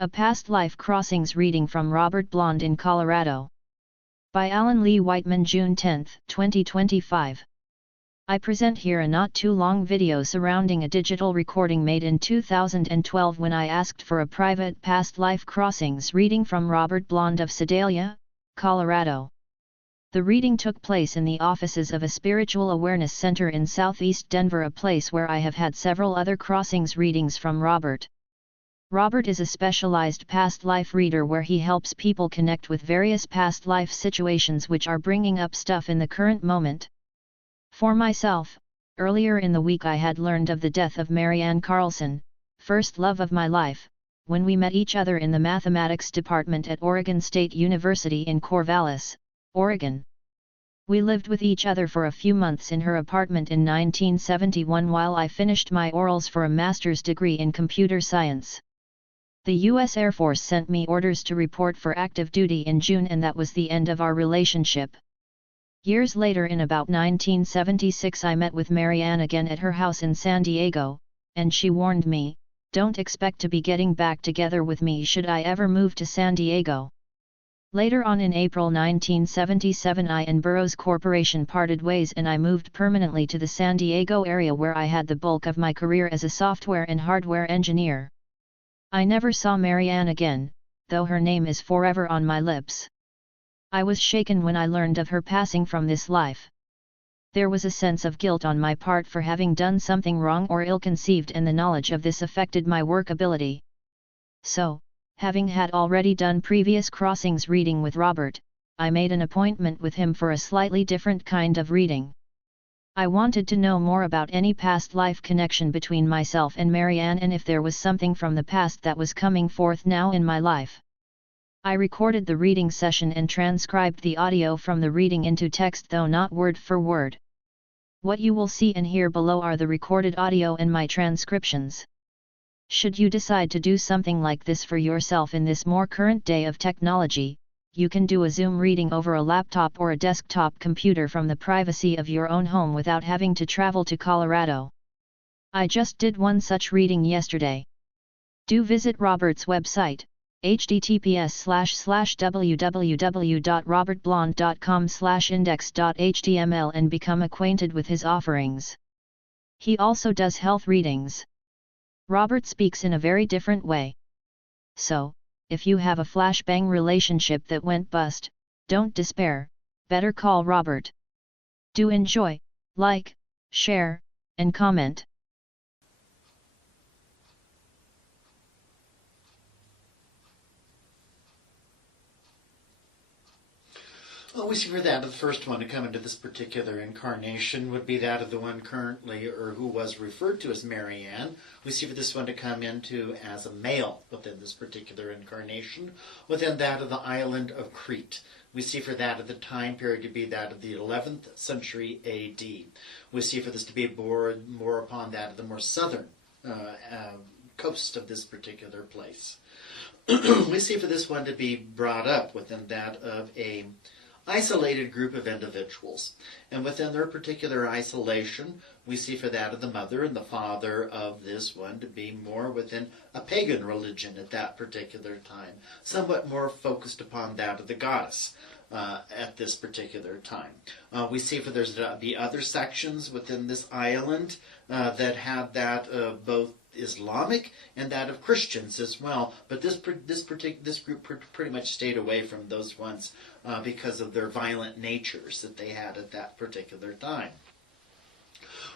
A Past Life Crossings reading from Robert Blond in Colorado. By Alan Lee Whiteman, June 10, 2025. I present here a not too long video surrounding a digital recording made in 2012 when I asked for a private Past Life Crossings reading from Robert Blond of Sedalia, Colorado. The reading took place in the offices of a spiritual awareness center in southeast Denver, a place where I have had several other crossings readings from Robert. Robert is a specialized past life reader where he helps people connect with various past life situations which are bringing up stuff in the current moment. For myself, earlier in the week I had learned of the death of Marianne Carlson, first love of my life, when we met each other in the mathematics department at Oregon State University in Corvallis, Oregon. We lived with each other for a few months in her apartment in 1971 while I finished my orals for a master's degree in computer science. The U.S. Air Force sent me orders to report for active duty in June, and that was the end of our relationship. Years later, in about 1976, I met with Marianne again at her house in San Diego, and she warned me, "Don't expect to be getting back together with me should I ever move to San Diego." Later on in April 1977, I and Burroughs Corporation parted ways and I moved permanently to the San Diego area where I had the bulk of my career as a software and hardware engineer. I never saw Marianne again, though her name is forever on my lips. I was shaken when I learned of her passing from this life. There was a sense of guilt on my part for having done something wrong or ill-conceived, and the knowledge of this affected my work ability. So, having had already done previous crossings reading with Robert, I made an appointment with him for a slightly different kind of reading. I wanted to know more about any past life connection between myself and Marianne, and if there was something from the past that was coming forth now in my life. I recorded the reading session and transcribed the audio from the reading into text, though not word for word. What you will see and hear below are the recorded audio and my transcriptions. Should you decide to do something like this for yourself in this more current day of technology, you can do a Zoom reading over a laptop or a desktop computer from the privacy of your own home without having to travel to Colorado. I just did one such reading yesterday. Do visit Robert's website, https://www.robertblond.com/index.html, and become acquainted with his offerings. He also does health readings. Robert speaks in a very different way. So, if you have a flashbang relationship that went bust, don't despair, better call Robert. Do enjoy, like, share, and comment. Well, we see for that, the first one to come into this particular incarnation would be that of the one currently, or who was referred to as Marianne. We see for this one to come into as a male within this particular incarnation, within that of the island of Crete. We see for that of the time period to be that of the 11th century A.D. We see for this to be more upon that of the more southern coast of this particular place. We see for this one to be brought up within that of a isolated group of individuals, and within their particular isolation, we see for that of the mother and the father of this one to be more within a pagan religion at that particular time, somewhat more focused upon that of the goddess at this particular time. We see for there's the other sections within this island that had that of both Islamic and that of Christians as well, but this group pretty much stayed away from those ones because of their violent natures that they had at that particular time.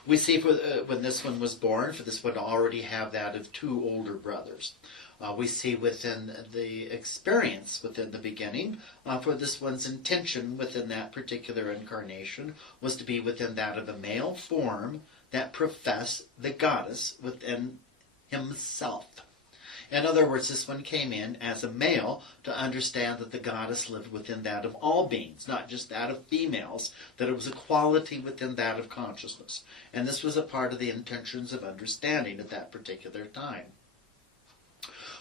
We see for when this one was born, for this one to already have that of two older brothers. We see within the experience within the beginning, for this one's intention within that particular incarnation was to be within that of a male form that professed the goddess within himself. In other words, this one came in as a male to understand that the goddess lived within that of all beings, not just that of females, that it was a quality within that of consciousness. And this was a part of the intentions of understanding at that particular time.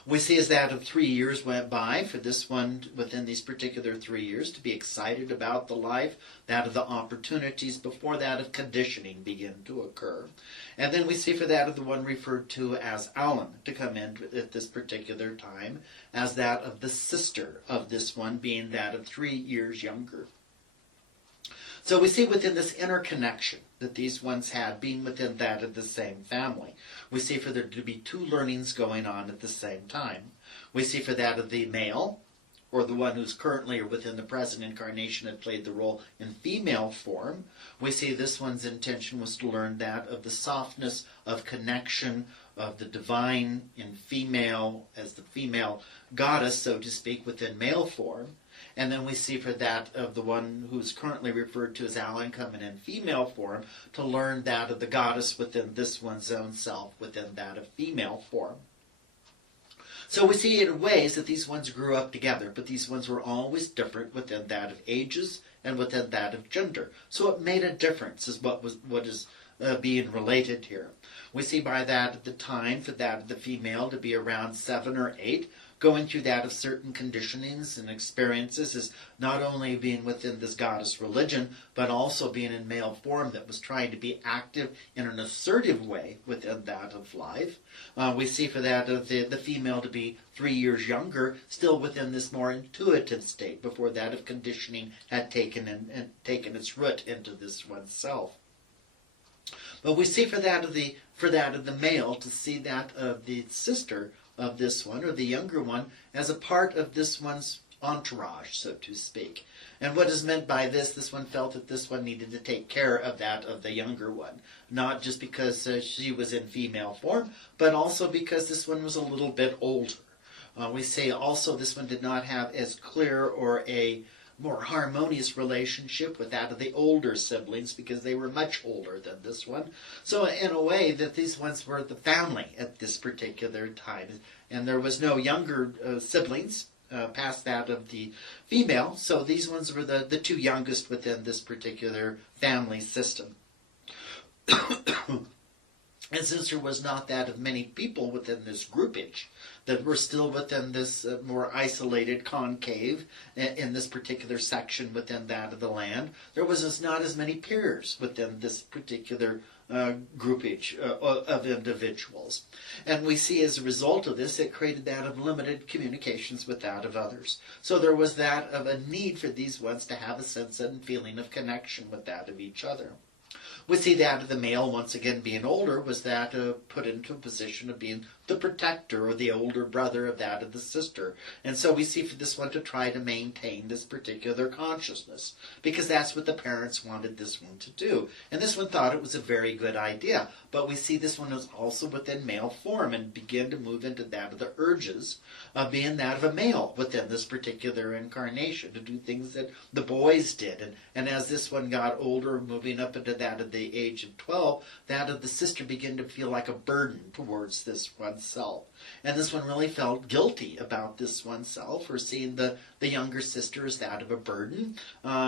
We see as that of 3 years went by for this one within these particular 3 years to be excited about the life, that of the opportunities before that of conditioning begin to occur. And then we see for that of the one referred to as Alan to come in at this particular time as that of the sister of this one being that of 3 years younger. So we see within this interconnection that these ones had being within that of the same family. We see for there to be two learnings going on at the same time. We see for that of the male, or the one who's currently or within the present incarnation had played the role in female form. We see this one's intention was to learn that of the softness of connection of the divine in female, as the female goddess, so to speak, within male form. And then we see for that of the one who's currently referred to as Alan coming in female form to learn that of the goddess within this one's own self, within that of female form. So we see in ways that these ones grew up together, but these ones were always different within that of ages and within that of gender. So it made a difference is what is being related here. We see by that at the time for that of the female to be around 7 or 8, going through that of certain conditionings and experiences as not only being within this goddess religion, but also being in male form that was trying to be active in an assertive way within that of life. We see for that of the female to be 3 years younger, still within this more intuitive state before that of conditioning had taken its root into this oneself. But we see for that of the male to see that of the sister of this one, or the younger one, as a part of this one's entourage, so to speak. And what is meant by this one felt that this one needed to take care of that of the younger one, not just because she was in female form, but also because this one was a little bit older. We say also this one did not have as clear or a more harmonious relationship with that of the older siblings because they were much older than this one. So in a way that these ones were the family at this particular time. And there was no younger siblings past that of the female. So these ones were the two youngest within this particular family system. And since there was not that of many people within this groupage, that were still within this more isolated concave in this particular section within that of the land, there was not as many peers within this particular groupage of individuals. And we see as a result of this, it created that of limited communications with that of others. So there was that of a need for these ones to have a sense and feeling of connection with that of each other. We see that of the male, once again being older, was that put into a position of being the protector or the older brother of that of the sister. And so we see for this one to try to maintain this particular consciousness, because that's what the parents wanted this one to do. And this one thought it was a very good idea. But we see this one was also within male form and begin to move into that of the urges of being that of a male within this particular incarnation, to do things that the boys did. And as this one got older, moving up into that of the age of 12, that of the sister began to feel like a burden towards this oneself. And this one really felt guilty about this oneself, or seeing the younger sister as that of a burden,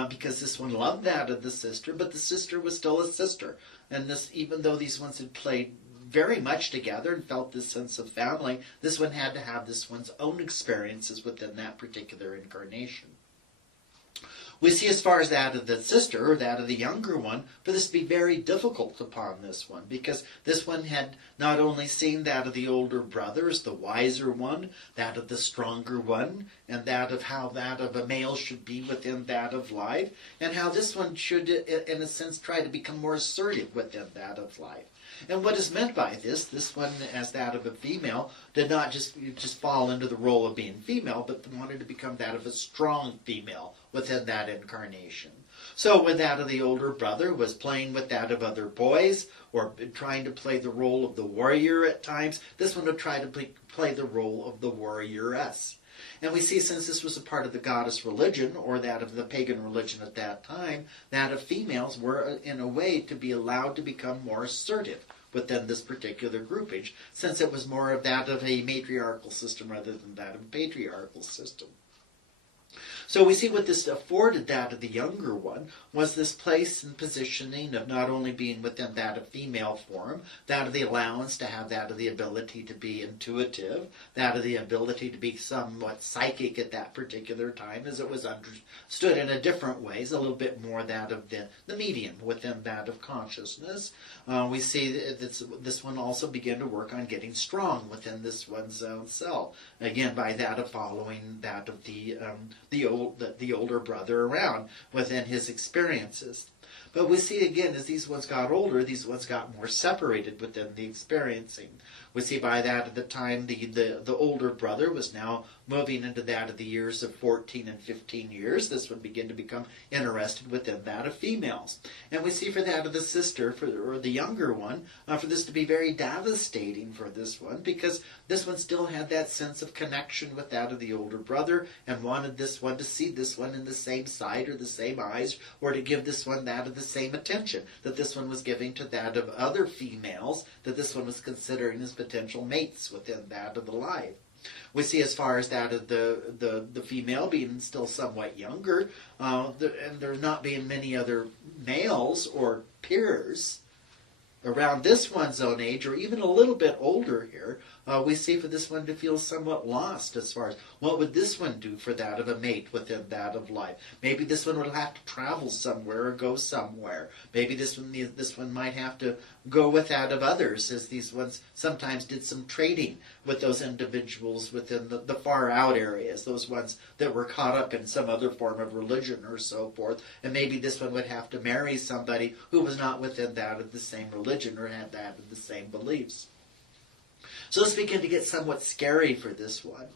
because this one loved that of the sister, but the sister was still a sister. And this, even though these ones had played very much together and felt this sense of family, this one had to have this one's own experiences within that particular incarnation. We see as far as that of the sister, or that of the younger one, for this to be very difficult upon this one, because this one had not only seen that of the older brothers, the wiser one, that of the stronger one, and that of how that of a male should be within that of life, and how this one should, in a sense, try to become more assertive within that of life. And what is meant by this one, as that of a female, did not just fall into the role of being female, but wanted to become that of a strong female within that incarnation. So when that of the older brother was playing with that of other boys, or trying to play the role of the warrior at times, this one would try to play the role of the warrioress. And we see, since this was a part of the goddess religion, or that of the pagan religion at that time, that of females were, in a way, to be allowed to become more assertive within this particular groupage, since it was more of that of a matriarchal system rather than that of a patriarchal system. So we see what this afforded that of the younger one was this place and positioning of not only being within that of female form, that of the allowance to have that of the ability to be intuitive, that of the ability to be somewhat psychic at that particular time, as it was understood in a different ways, a little bit more that of the medium within that of consciousness. We see that this one also began to work on getting strong within this one's own self. Again, by that of following that of the older brother around within his experiences. But we see again, as these ones got older, these ones got more separated within the experiencing. We see by that at the time the older brother was now moving into that of the years of 14 and 15 years. This would begin to become interested within that of females. And we see for that of the sister, or the younger one, for this to be very devastating for this one, because this one still had that sense of connection with that of the older brother and wanted this one to see this one in the same sight or the same eyes, or to give this one that of the same attention that this one was giving to that of other females that this one was considering as potential mates within that of the life. We see as far as that of the female being still somewhat younger, and there not being many other males or peers around this one's own age, or even a little bit older here, we see for this one to feel somewhat lost as far as what would this one do for that of a mate within that of life. Maybe this one would have to travel somewhere or go somewhere. Maybe this one might have to go with that of others, as these ones sometimes did some trading with those individuals within the far out areas, those ones that were caught up in some other form of religion or so forth. And maybe this one would have to marry somebody who was not within that of the same religion or had that of the same beliefs. So this began to get somewhat scary for this one.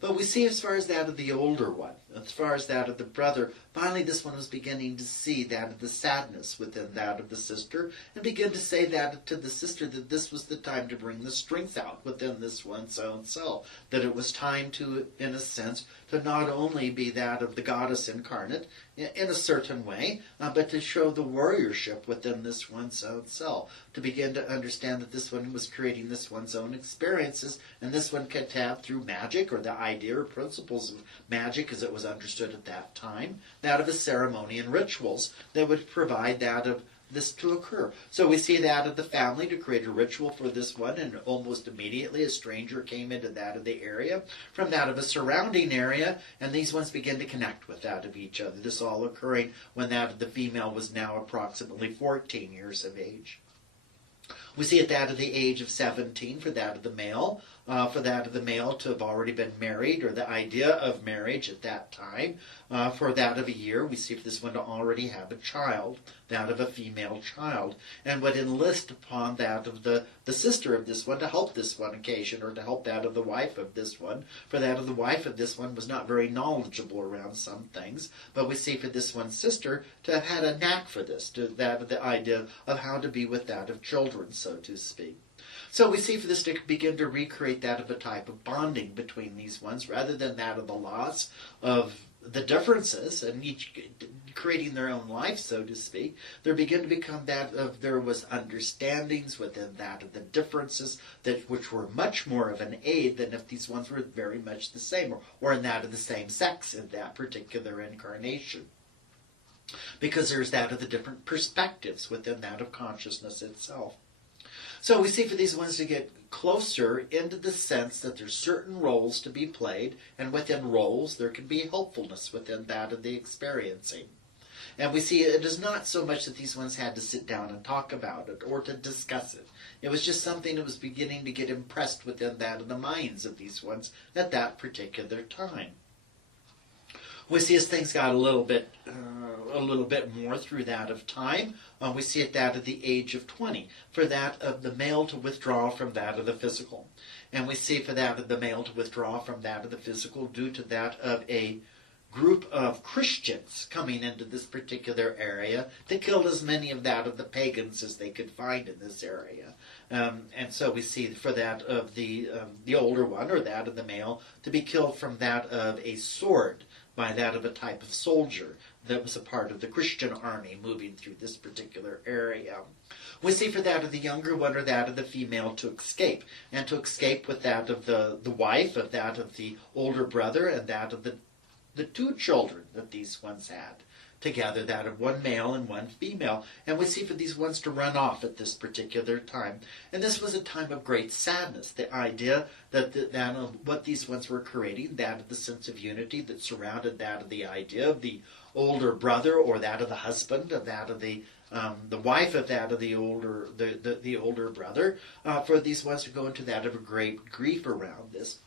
But we see as far as that of the older one, as far as that of the brother, finally this one was beginning to see that of the sadness within that of the sister, and begin to say that to the sister that this was the time to bring the strength out within this one's own self, that it was time to, in a sense, to not only be that of the goddess incarnate in a certain way, but to show the warriorship within this one's own self, to begin to understand that this one was creating this one's own experiences, and this one could have through magic, or the idea or principles of magic as it was understood at that time, that of a ceremony and rituals that would provide that of this to occur. So we see that of the family to create a ritual for this one, and almost immediately a stranger came into that of the area from that of a surrounding area, and these ones begin to connect with that of each other. This all occurring when that of the female was now approximately 14 years of age. We see at that of the age of 17 for that of the male, to have already been married, or the idea of marriage at that time. For that of a year, we see for this one to already have a child, that of a female child, and would enlist upon that of the sister of this one to help this one occasion, or to help that of the wife of this one. For that of the wife of this one was not very knowledgeable around some things, but we see for this one's sister to have had a knack for this, to that of the idea of how to be with that of children, so to speak. So we see for this to begin to recreate that of a type of bonding between these ones, rather than that of the loss of the differences, and each creating their own life, so to speak. There begin to become that of there was understandings within that of the differences which were much more of an aid than if these ones were very much the same, or in that of the same sex in that particular incarnation. Because there's that of the different perspectives within that of consciousness itself. So we see for these ones to get closer into the sense that there's certain roles to be played, and within roles there can be helpfulness within that of the experiencing. And we see it is not so much that these ones had to sit down and talk about it or to discuss it. It was just something that was beginning to get impressed within that of the minds of these ones at that particular time. We see as things got a little bit more through that of time, we see at that of the age of 20, for that of the male to withdraw from that of the physical. And we see for that of the male to withdraw from that of the physical due to that of a group of Christians coming into this particular area that killed as many of that of the pagans as they could find in this area. And so we see for that of the older one, or that of the male, to be killed from that of a sword, by that of a type of soldier that was a part of the Christian army moving through this particular area. We see for that of the younger one, or that of the female, to escape, and to escape with that of the wife, of that of the older brother, and that of the the two children that these ones had together, that of one male and one female. And we see for these ones to run off at this particular time. And this was a time of great sadness. The idea that what these ones were creating, that of the sense of unity that surrounded that of the idea of the older brother, or that of the husband, of that of the wife of that of the older brother, for these ones to go into that of a great grief around this.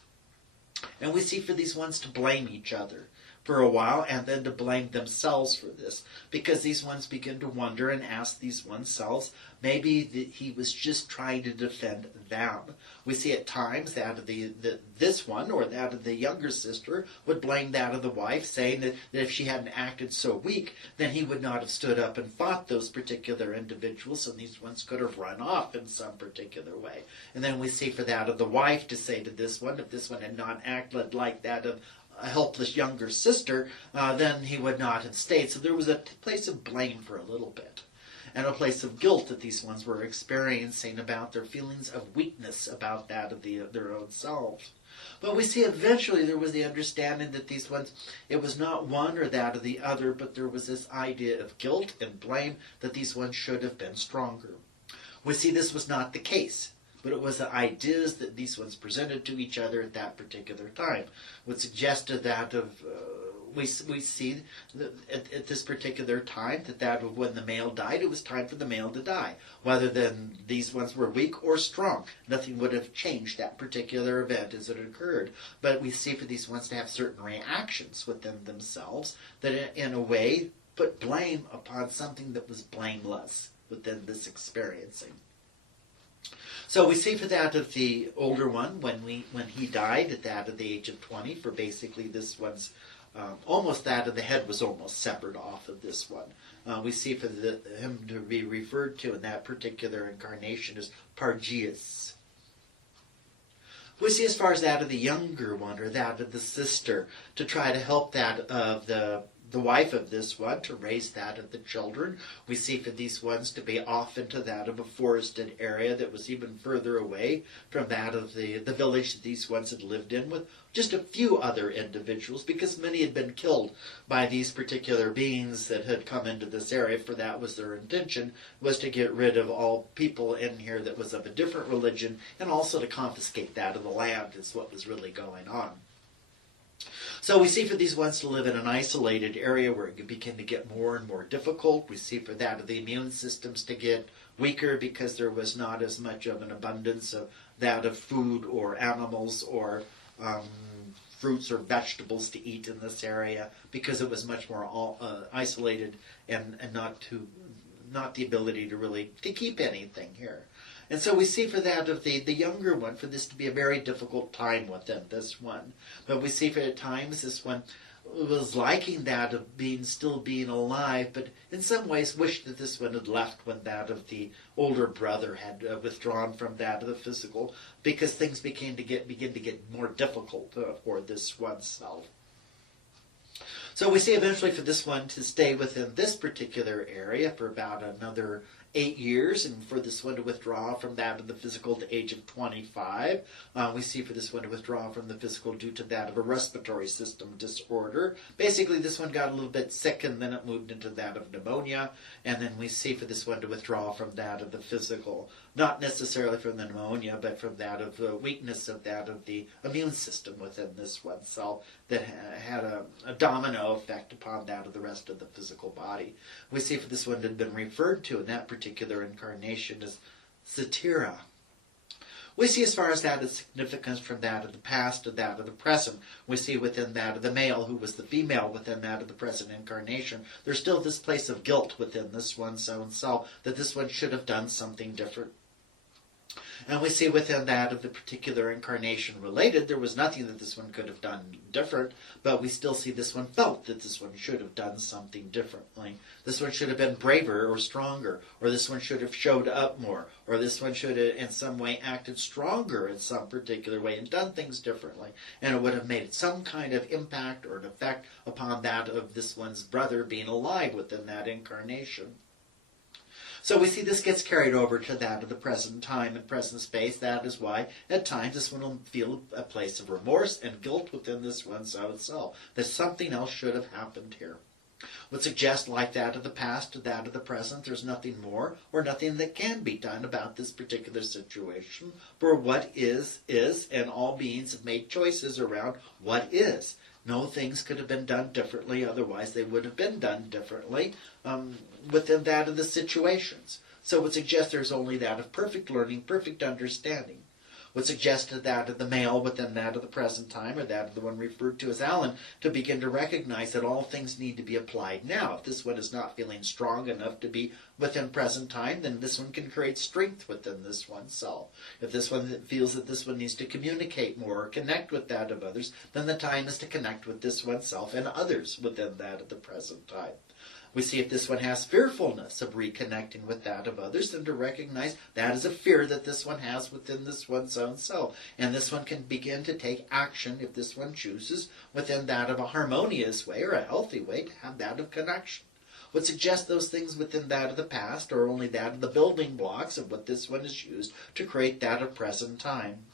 And we see for these ones to blame each other for a while, and then to blame themselves for this, because these ones begin to wonder and ask these oneself, maybe he was just trying to defend them. We see at times that of this one, or that of the younger sister, would blame that of the wife, saying that if she hadn't acted so weak, then he would not have stood up and fought those particular individuals, and these ones could have run off in some particular way. And then we see for that of the wife to say to this one, if this one had not acted like that of a helpless younger sister, then he would not have stayed. So there was a place of blame for a little bit, and a place of guilt that these ones were experiencing about their feelings of weakness about that of their own selves. But we see eventually there was the understanding that these ones, it was not one or that of the other, but there was this idea of guilt and blame that these ones should have been stronger. We see this was not the case, but it was the ideas that these ones presented to each other at that particular time, which suggested that of we see that at this particular time that of when the male died, it was time for the male to die. Whether then these ones were weak or strong, nothing would have changed that particular event as it occurred. But we see for these ones to have certain reactions within themselves that in a way put blame upon something that was blameless within this experiencing. So we see for that of the older one, when he died at that of the age of 20, for basically this one's almost that of the head was almost severed off of this one. We see for him to be referred to in that particular incarnation as Pargias. We see as far as that of the younger one, or that of the sister, to try to help that of the wife of this one to raise that of the children. We see for these ones to be off into that of a forested area that was even further away from that of the village that these ones had lived in, with just a few other individuals, because many had been killed by these particular beings that had come into this area, for that was their intention, was to get rid of all people in here that was of a different religion, and also to confiscate that of the land is what was really going on. So we see for these ones to live in an isolated area where it began to get more and more difficult. We see for that of the immune systems to get weaker, because there was not as much of an abundance of that of food or animals or fruits or vegetables to eat in this area, because it was much more isolated and not the ability to really to keep anything here. And so we see for that of the younger one, for this to be a very difficult time within this one. But we see for at times this one was liking that of still being alive, but in some ways wished that this one had left when that of the older brother had withdrawn from that of the physical, because things begin to get more difficult for this oneself. So we see eventually for this one to stay within this particular area for about another 8 years, and for this one to withdraw from that of the physical at the age of 25. We see for this one to withdraw from the physical due to that of a respiratory system disorder. Basically, this one got a little bit sick, and then it moved into that of pneumonia. And then we see for this one to withdraw from that of the physical, not necessarily from the pneumonia, but from that of the weakness of that of the immune system within this one cell that had a domino effect upon that of the rest of the physical body. We see for this one that had been referred to in that particular incarnation as Satira. We see as far as that is significance from that of the past to that of the present. We see within that of the male who was the female within that of the present incarnation, there's still this place of guilt within this one's own self, that this one should have done something different. And we see within that of the particular incarnation related, there was nothing that this one could have done different, but we still see this one felt that this one should have done something differently. This one should have been braver or stronger, or this one should have showed up more, or this one should have in some way acted stronger in some particular way and done things differently. And it would have made some kind of impact or an effect upon that of this one's brother being alive within that incarnation. So we see this gets carried over to that of the present time and present space. That is why at times this one will feel a place of remorse and guilt within this one's own self, that something else should have happened here. Would suggest, like that of the past to that of the present, there's nothing more or nothing that can be done about this particular situation. For what is, and all beings have made choices around what is. No things could have been done differently, otherwise they would have been done differently within that of the situations. So it would suggest there's only that of perfect learning, perfect understanding. Would suggest that of the male within that of the present time, or that of the one referred to as Alan, to begin to recognize that all things need to be applied now. If this one is not feeling strong enough to be within present time, then this one can create strength within this one's self. If this one feels that this one needs to communicate more or connect with that of others, then the time is to connect with this one's self and others within that of the present time. We see if this one has fearfulness of reconnecting with that of others, then to recognize that is a fear that this one has within this one's own self. And this one can begin to take action, if this one chooses, within that of a harmonious way or a healthy way to have that of connection. Would suggest those things within that of the past are only that of the building blocks of what this one is used to create that of present time.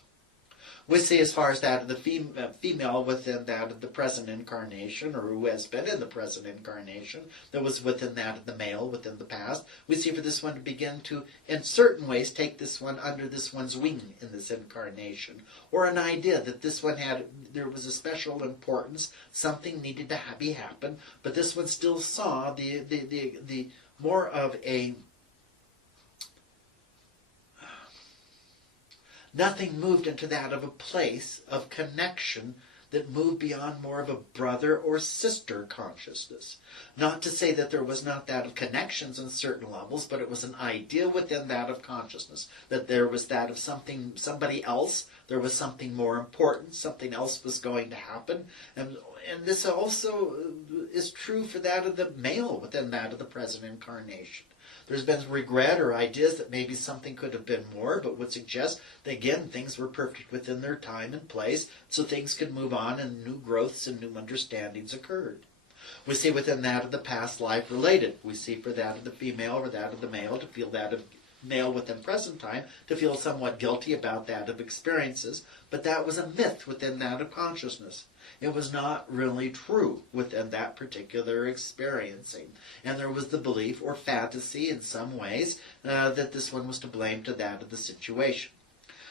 We see as far as that of the female within that of the present incarnation, or who has been in the present incarnation, that was within that of the male within the past. We see for this one to begin to, in certain ways, take this one under this one's wing in this incarnation. Or an idea that this one there was a special importance, something needed to be happen, but this one still saw the more of a nothing moved into that of a place of connection that moved beyond more of a brother or sister consciousness. Not to say that there was not that of connections on certain levels, but it was an idea within that of consciousness, that there was that of somebody else, there was something more important, something else was going to happen. And this also is true for that of the male within that of the present incarnation. There's been regret or ideas that maybe something could have been more, but would suggest that, again, things were perfect within their time and place, so things could move on and new growths and new understandings occurred. We see within that of the past life related. We see for that of the female or that of the male to feel that of male within present time, to feel somewhat guilty about that of experiences, but that was a myth within that of consciousness. It was not really true within that particular experiencing. And there was the belief or fantasy in some ways that this one was to blame to that of the situation.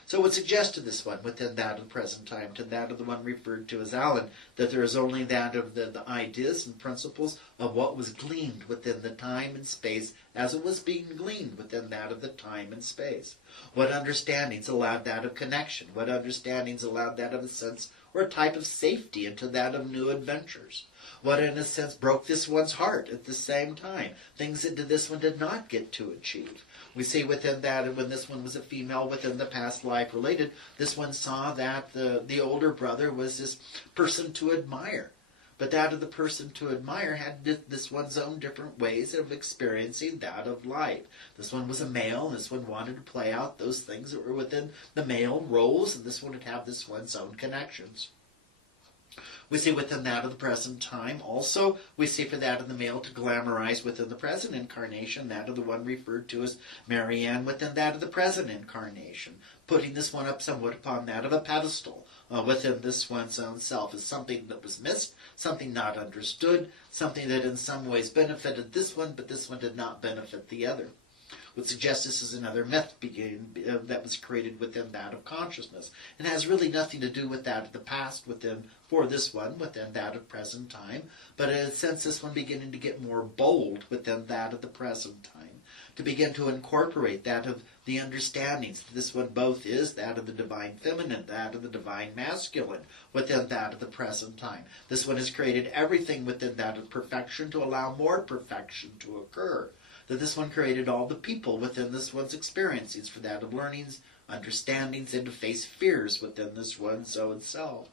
So it would suggest to this one within that of the present time, to that of the one referred to as Alan, that there is only that of the ideas and principles of what was gleaned within the time and space as it was being gleaned within that of the time and space. What understandings allowed that of connection? What understandings allowed that of a sense or a type of safety into that of new adventures? What, in a sense, broke this one's heart at the same time? Things that this one did not get to achieve. We see within that, when this one was a female within the past life related, this one saw that the older brother was this person to admire. But that of the person to admire had this one's own different ways of experiencing that of life. This one was a male, and this one wanted to play out those things that were within the male roles, and this one would have this one's own connections. We see within that of the present time also, we see for that of the male to glamorize within the present incarnation, that of the one referred to as Marianne within that of the present incarnation, putting this one up somewhat upon that of a pedestal within this one's own self as something that was missed, something not understood, something that in some ways benefited this one, but this one did not benefit the other. Would suggest this is another myth that was created within that of consciousness. It has really nothing to do with that of the past for this one, within that of present time, but in a sense this one beginning to get more bold within that of the present time, to begin to incorporate that of the understandings. This one both is that of the divine feminine, that of the divine masculine, within that of the present time. This one has created everything within that of perfection to allow more perfection to occur. That this one created all the people within this one's experiences for that of learnings, understandings, and to face fears within this one's own self.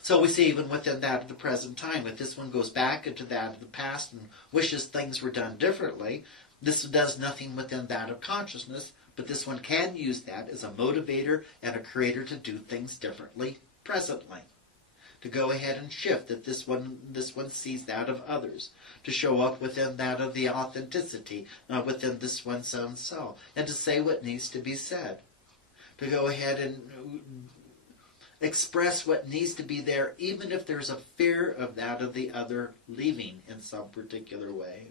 So we see even within that of the present time, if this one goes back into that of the past and wishes things were done differently, this does nothing within that of consciousness, but this one can use that as a motivator and a creator to do things differently presently. to go ahead and shift that this one sees that of others, to show up within that of the authenticity within this one's own self, and to say what needs to be said, to go ahead and express what needs to be there, even if there's a fear of that of the other leaving in some particular way.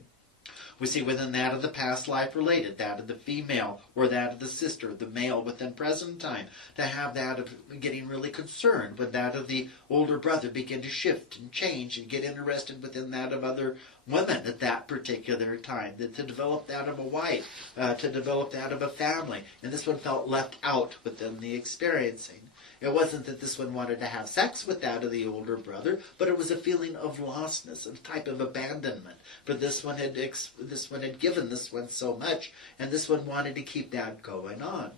We see within that of the past life related, that of the female or that of the sister, the male within present time, to have that of getting really concerned when that of the older brother begin to shift and change and get interested within that of other women at that particular time, to develop that of a wife, to develop that of a family. And this one felt left out within the experiencing. It wasn't that this one wanted to have sex with that of the older brother, but it was a feeling of lostness, a type of abandonment. For this one had given this one so much, and this one wanted to keep that going on.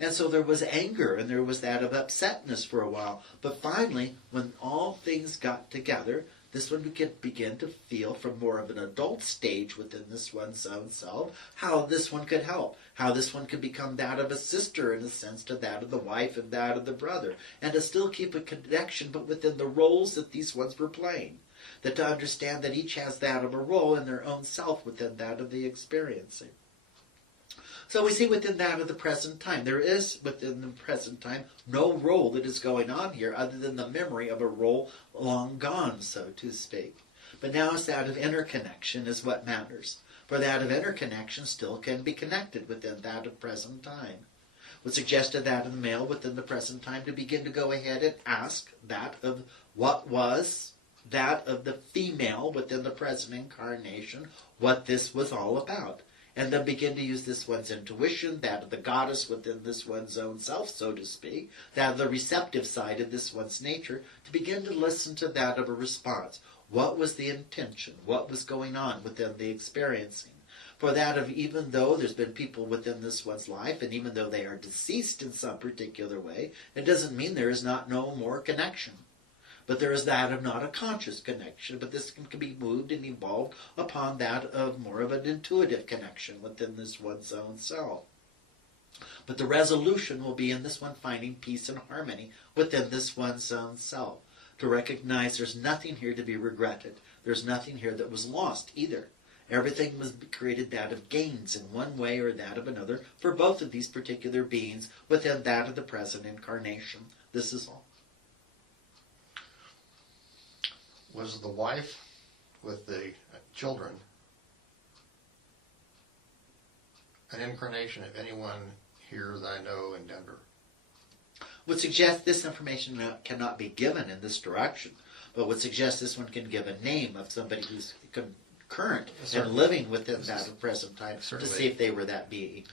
And so there was anger, and there was that of upsetness for a while. But finally, when all things got together, this one could begin to feel from more of an adult stage within this one's own self how this one could help, how this one could become that of a sister in a sense to that of the wife and that of the brother, and to still keep a connection but within the roles that these ones were playing. That to understand that each has that of a role in their own self within that of the experiencing. So we see within that of the present time, there is within the present time no role that is going on here other than the memory of a role long gone, so to speak. But now it's that of interconnection is what matters. For that of interconnection still can be connected within that of present time. What suggested that of the male within the present time to begin to go ahead and ask that of what was that of the female within the present incarnation, what this was all about. And then begin to use this one's intuition, that of the goddess within this one's own self, so to speak, that of the receptive side of this one's nature, to begin to listen to that of a response. What was the intention? What was going on within the experiencing? For that of even though there's been people within this one's life, and even though they are deceased in some particular way, it doesn't mean there is not no more connection. But there is that of not a conscious connection, but this can be moved and evolved upon that of more of an intuitive connection within this one's own self. But the resolution will be in this one finding peace and harmony within this one's own self. To recognize there's nothing here to be regretted. There's nothing here that was lost either. Everything was created that of gains in one way or that of another for both of these particular beings within that of the present incarnation. This is all. Was the wife with the children an incarnation of anyone here that I know in Denver? Would suggest this information cannot be given in this direction, but would suggest this one can give a name of somebody who's current and living within that of present time to see if they were that being.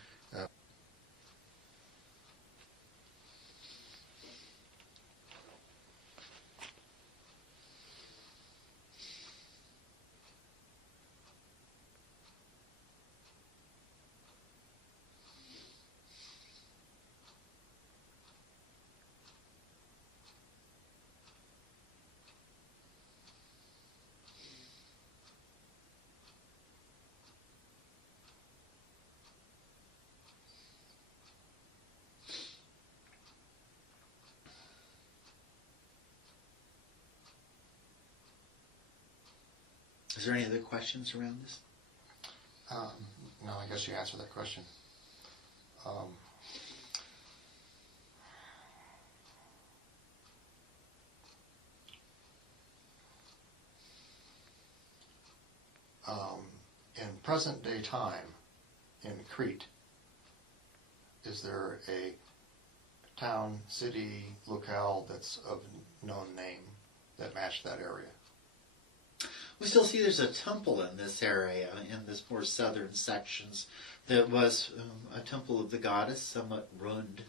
Is there any other questions around this? No, I guess you answered that question. In present day time, in Crete, is there a town, city, locale that's of known name that matched that area? We still see there's a temple in this area, in this more southern sections, that was a temple of the goddess, somewhat ruined.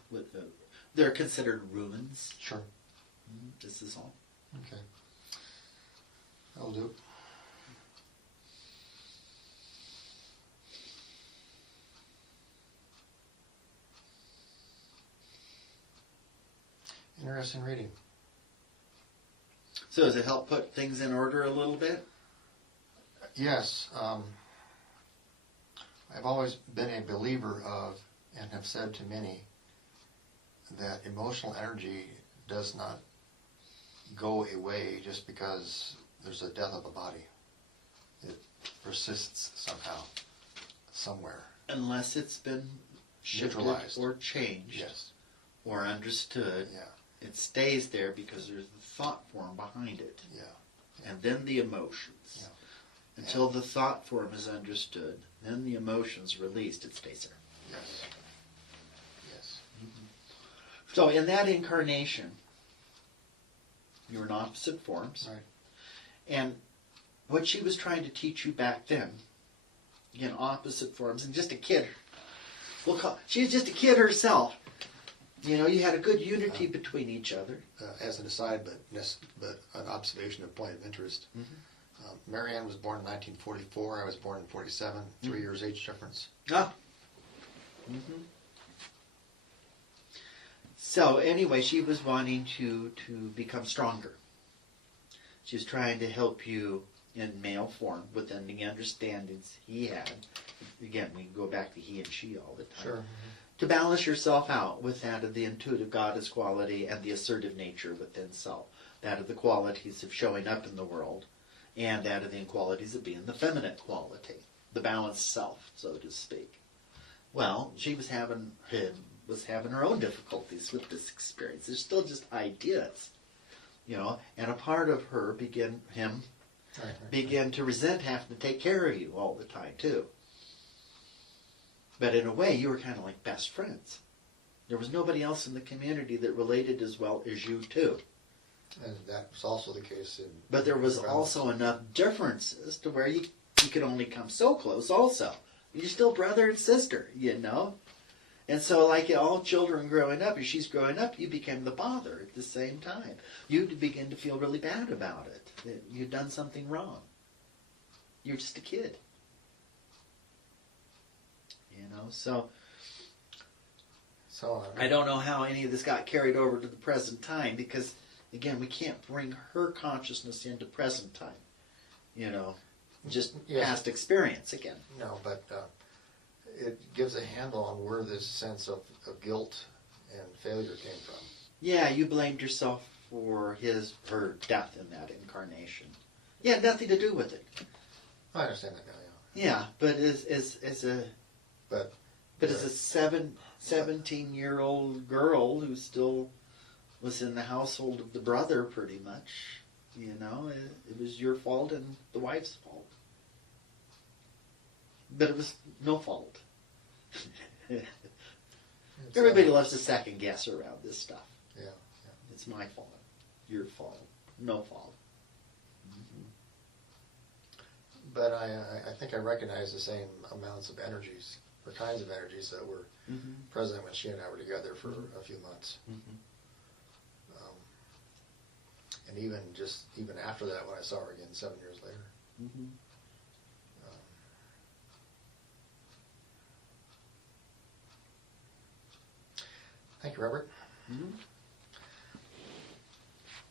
They're considered ruins. Sure. This is all. Okay. That'll do. Interesting reading. So does it help put things in order a little bit? Yes. I've always been a believer of, and have said to many, that emotional energy does not go away just because there's a death of the body. It persists somehow, somewhere. Unless it's been shifted Neutralized. or changed, Yes. or understood, Yeah. it stays there because there's the thought form behind it, Yeah. and then the emotions. Yeah. Until the thought form is understood, then the emotions released, it stays there. Yes. Yes. So in that incarnation, you were in opposite forms. Right. And what she was trying to teach you back then, again, opposite forms, and just a kid. She was just a kid herself. You know, you had a good unity between each other. As an aside, but an observation of point of interest. Marianne was born in 1944. I was born in 47. 3 years age difference. Ah. So anyway, she was wanting to become stronger. She was trying to help you in male form within the understandings he had. Again, we can go back to he and she all the time. Sure. To balance yourself out with that of the intuitive goddess quality and the assertive nature within self. That of the qualities of showing up in the world, and that of the qualities of being the feminine quality, the balanced self, so to speak. Well, she was having her own difficulties with this experience. There's still just ideas, you know, and a part of her began to resent having to take care of you all the time too. But in a way, you were kind of like best friends. There was nobody else in the community that related as well as you too. And that was also the case in... But there was also enough differences to where you could only come so close also. You're still brother and sister, you know? And so like all children growing up, as she's growing up, you became the bother at the same time. You begin to feel really bad about it, that you'd done something wrong. You're just a kid. You know, so I don't know how any of this got carried over to the present time because, again, we can't bring her consciousness into present time. You know, just past experience again. No, but it gives a handle on where this sense of guilt and failure came from. Yeah, you blamed yourself for her death in that incarnation. You had nothing to do with it. I understand that now, yeah. Yeah, but as a 17-year-old girl who still was in the household of the brother pretty much, you know, it was your fault and the wife's fault. But it was no fault. Everybody loves to second guess around this stuff. Yeah. It's my fault, your fault, no fault. But I think I recognize the same amounts of energies, or kinds of energies that were present when she and I were together for a few months. And even after that, when I saw her again 7 years later. Thank you, Robert.